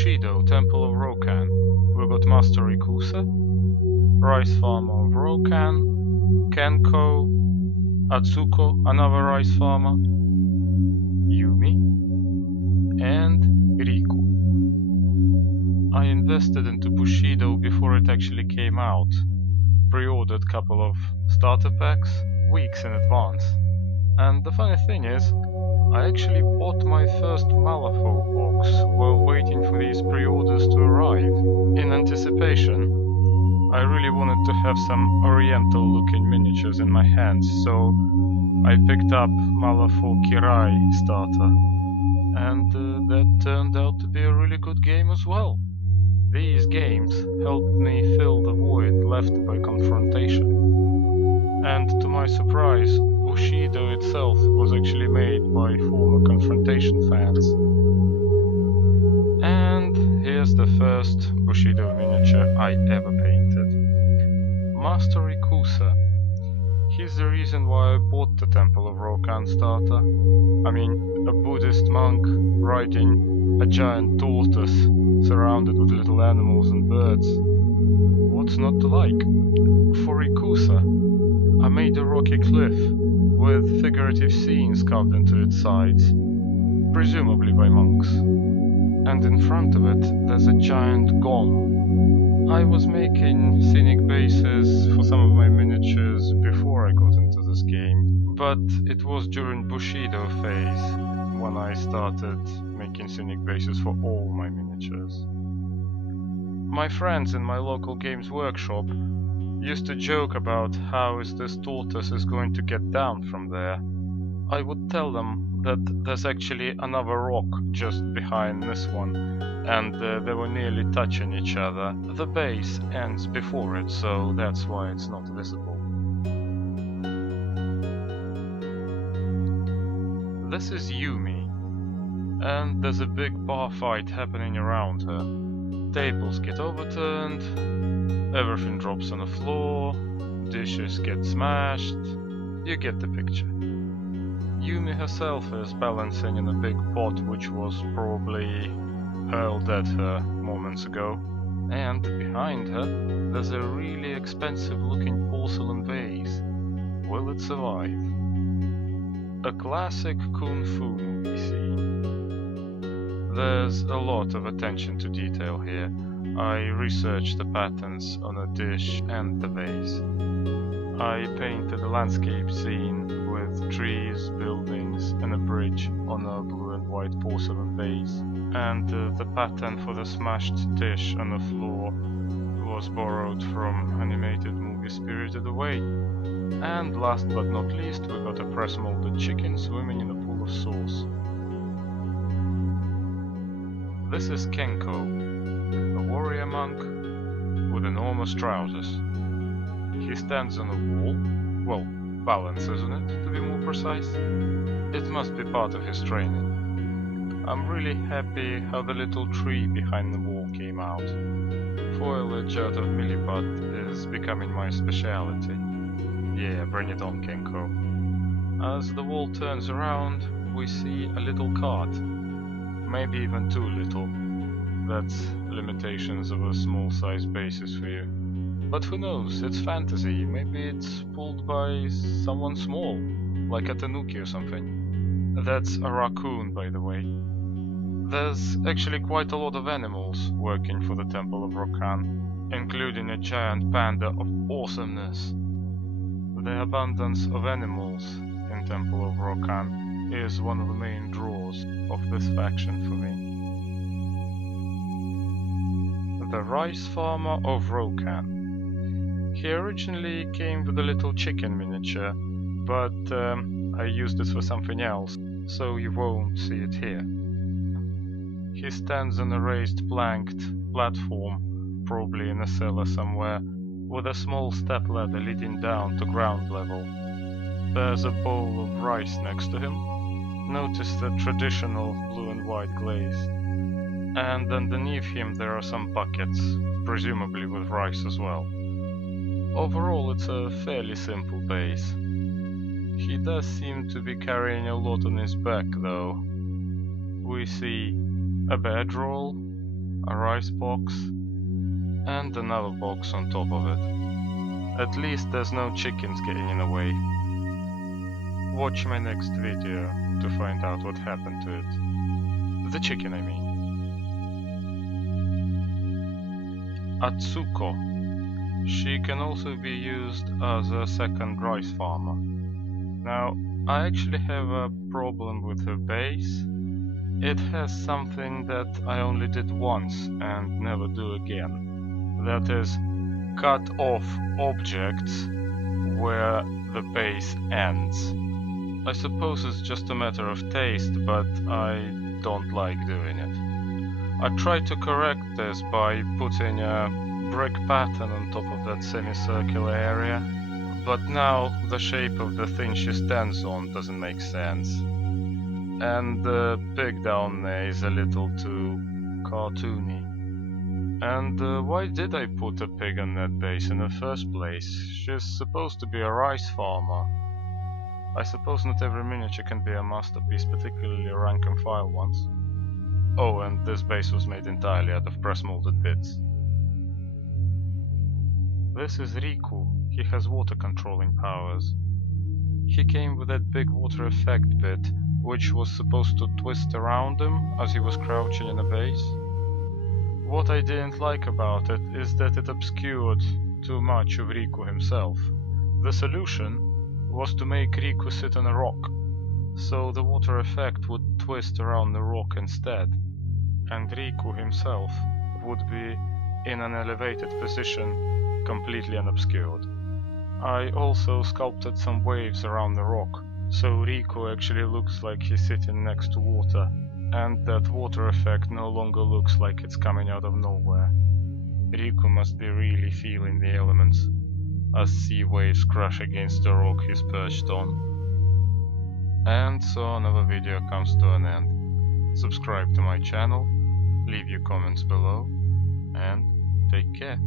Bushido Temple of Ro-Kan. We got Master Ikusa, Rice Farmer of Ro-Kan, Kenko, Atsuko, another rice farmer, Yumi, and Riku. I invested into Bushido before it actually came out. Pre-ordered a couple of starter packs weeks in advance. And the funny thing is, I actually bought my first Malifaux box while waiting for these pre-orders to arrive. In anticipation, I really wanted to have some oriental looking miniatures in my hands, so I picked up Malifaux Kirai starter. And that turned out to be a really good game as well. These games helped me fill the void left by Confrontation. And to my surprise, Bushido itself was actually made by former Confrontation fans. And here's the first Bushido miniature I ever painted. Master Ikusa. He's the reason why I bought the Temple of Ro-Kan starter. I mean, a Buddhist monk riding a giant tortoise surrounded with little animals and birds. What's not to like? For Ikusa, I made a rocky cliff with figurative scenes carved into its sides, presumably by monks. And in front of it, there's a giant gon. I was making scenic bases for some of my miniatures before I got into this game, but it was during Bushido phase when I started making scenic bases for all my miniatures. My friends in my local games workshop used to joke about how is this tortoise is going to get down from there. I would tell them that there's actually another rock just behind this one, and they were nearly touching each other. The base ends before it, so that's why it's not visible. This is Yumi, and there's a big bar fight happening around her. Tables get overturned, everything drops on the floor, dishes get smashed, you get the picture. Yumi herself is balancing in a big pot which was probably hurled at her moments ago, and behind her there's a really expensive looking porcelain vase. Will it survive? A classic kung fu movie scene. There's a lot of attention to detail here. I researched the patterns on a dish and the vase. I painted a landscape scene with trees, buildings and a bridge on a blue and white porcelain vase. And the pattern for the smashed dish on the floor was borrowed from animated movie Spirited Away. And last but not least, we got a press molded chicken swimming in a pool of sauce. This is Kenko, a warrior monk with enormous trousers. He stands on a wall, well, balance, isn't it, to be more precise? It must be part of his training. I'm really happy how the little tree behind the wall came out. Foliage out of milliput is becoming my speciality. Yeah, bring it on, Kenko. As the wall turns around, we see a little cart. Maybe even too little. That's limitations of a small size basis for you. But who knows, it's fantasy. Maybe it's pulled by someone small, like a tanuki or something. That's a raccoon, by the way. There's actually quite a lot of animals working for the Temple of Ro-Kan, including a giant panda of awesomeness. The abundance of animals in Temple of Ro-Kan is one of the main draws of this faction for me. The Rice Farmer of Ro-Kan. He originally came with a little chicken miniature, but I used it for something else, so you won't see it here. He stands on a raised planked platform, probably in a cellar somewhere, with a small step ladder leading down to ground level. There's a bowl of rice next to him. Notice the traditional blue and white glaze. And underneath him there are some buckets, presumably with rice as well. Overall, it's a fairly simple base. He does seem to be carrying a lot on his back though. We see a bedroll, a rice box, and another box on top of it. At least there's no chickens getting in the way. Watch my next video to find out what happened to it. The chicken, I mean. Atsuko. She can also be used as a second rice farmer. Now, I actually have a problem with her base. It has something that I only did once and never do again. That is, cut off objects where the base ends. I suppose it's just a matter of taste, but I don't like doing it. I tried to correct this by putting a brick pattern on top of that semicircular area, but now the shape of the thing she stands on doesn't make sense. And the pig down there is a little too cartoony. And why did I put a pig on that base in the first place? She's supposed to be a rice farmer. I suppose not every miniature can be a masterpiece, particularly rank and file ones. Oh, and this base was made entirely out of press-molded bits. This is Riku. He has water controlling powers. He came with that big water effect bit, which was supposed to twist around him as he was crouching in a base. What I didn't like about it is that it obscured too much of Riku himself. The solution was to make Riku sit on a rock, so the water effect would twist around the rock instead, and Riku himself would be in an elevated position, completely unobscured. I also sculpted some waves around the rock, so Riku actually looks like he's sitting next to water, and that water effect no longer looks like it's coming out of nowhere. Riku must be really feeling the elements as sea waves crash against the rock he's perched on. And so another video comes to an end. Subscribe to my channel, leave your comments below, and take care.